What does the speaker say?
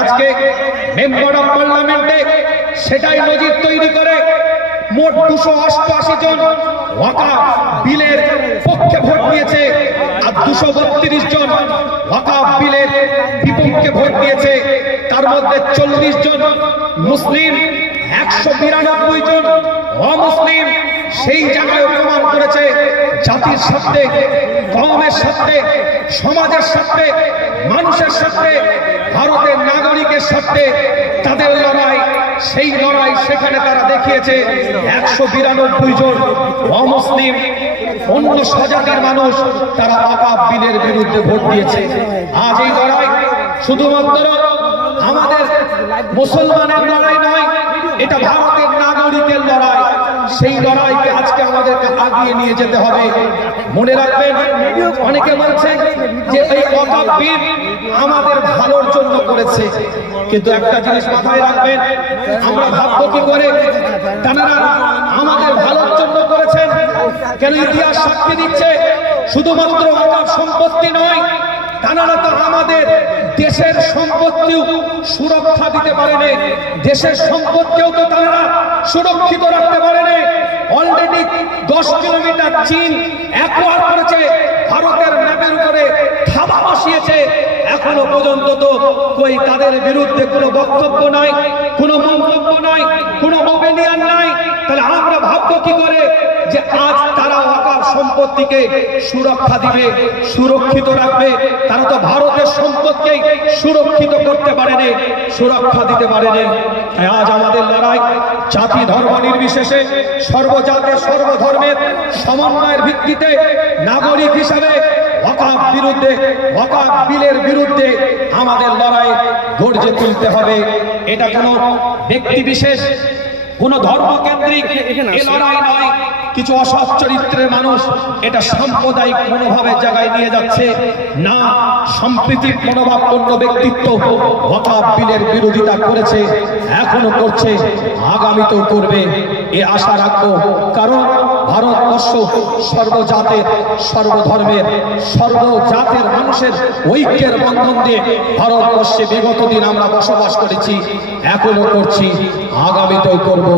আজকে member of পার্লামেন্টে সেটাই নজির তৈরি করে মোট 288 জন ওয়াকফ বিলের পক্ষে ভোট দিয়েছে আর 232 জন ওয়াকফ বিলের বিপক্ষে ভোট দিয়েছে। তার মধ্যে 40 জন মুসলিম, 192 জন অমুসলিম। সেই জায়গায় প্রমাণ করেছে জাতির স্বার্থে, কওমের স্বার্থে, সমাজের স্বার্থে, মানুষের স্বার্থে, ভারতের নাগরিকের স্বার্থে তাদের লড়াই, সেই লড়াই সেখানে তারা দেখিয়েছে। 192 জন অমুসলিম, অন্য স্বজাতির মানুষ তারা ওয়াকফ বিলের বিরুদ্ধে ভোট দিয়েছে। আজ এই লড়াই শুধুমাত্র আমাদের মুসলমানের লড়াই নয়, এটা ভারতের নাগরিকের লড়াই। সেই লড়াইকে আজকে আমাদেরকে আগিয়ে নিয়ে যেতে হবে। মনে রাখবেন, অনেকে বলছেন যে এই ওয়াকফ বিল আমাদের ভালোর জন্য করেছে, কিন্তু একটা জিনিস মাথায় রাখবেন, আমরা ভাববো কি করে তারা আমাদের ভালোর জন্য করেছেন? কেন ইতিহাস সাক্ষী দিচ্ছে শুধুমাত্র ওয়াকফ সম্পত্তি নয়, তারা তো আমাদের দেশের সম্পত্তিও সুরক্ষা দিতে পারেনি, দেশের সম্পত্তিও তো তারা সুরক্ষিত রাখতে পারেনি। অলরেডি 10 কিলোমিটার চীন অ্যাকোয়ার করেছে, ভারতের ম্যাপের উপরে থাবা বসিয়েছে। এখনো পর্যন্ত তো কই তাদের বিরুদ্ধে কোনো বক্তব্য নাই, কোনো মন্তব্য নাই, কোনো ওপিনিয়ন নাই। তাহলে আমরা ভাববো কি করে যে আজ তারা ওয়াকফ সম্পত্তিকে সুরক্ষা দিবে, সুরক্ষিত রাখবে? তারা তো ভারতের সম্পদকেই সুরক্ষিত করতে পারেনি, সুরক্ষা দিতে পারেনি। তাই আজ আমাদের লড়াই জাতি ধর্ম নির্বিশেষে সর্বজাতের সর্বধর্মের সমন্বয়ের ভিত্তিতে নাগরিক হিসাবে ওয়াকফ বিরুদ্ধে, ওয়াকফ বিলের বিরুদ্ধে আমাদের লড়াই গর্জে তুলতে হবে। এটা কোনো ব্যক্তি বিশেষ, কোনো ধর্মকেন্দ্রিক এ লড়াই নয়। কিছু অসৎ চরিত্রের মানুষ এটা সাম্প্রদায়িক মনোভাবের জায়গায় নিয়ে যাচ্ছে না। সম্প্রীতির মনোভাবপূর্ণ ব্যক্তিত্ব ওয়াকফ বিলের বিরোধিতা করেছে, এখনো করছে, আগামীতেও করবে, এ আশা রাখবো। কারণ ভারতবর্ষ সর্বজাতের, সর্বধর্মের, সর্বজাতের মানুষের ঐক্যের বন্ধন দিয়ে ভারতবর্ষে বিগত দিন আমরা বসবাস করেছি, এখনো করছি, আগামীতেও করবো।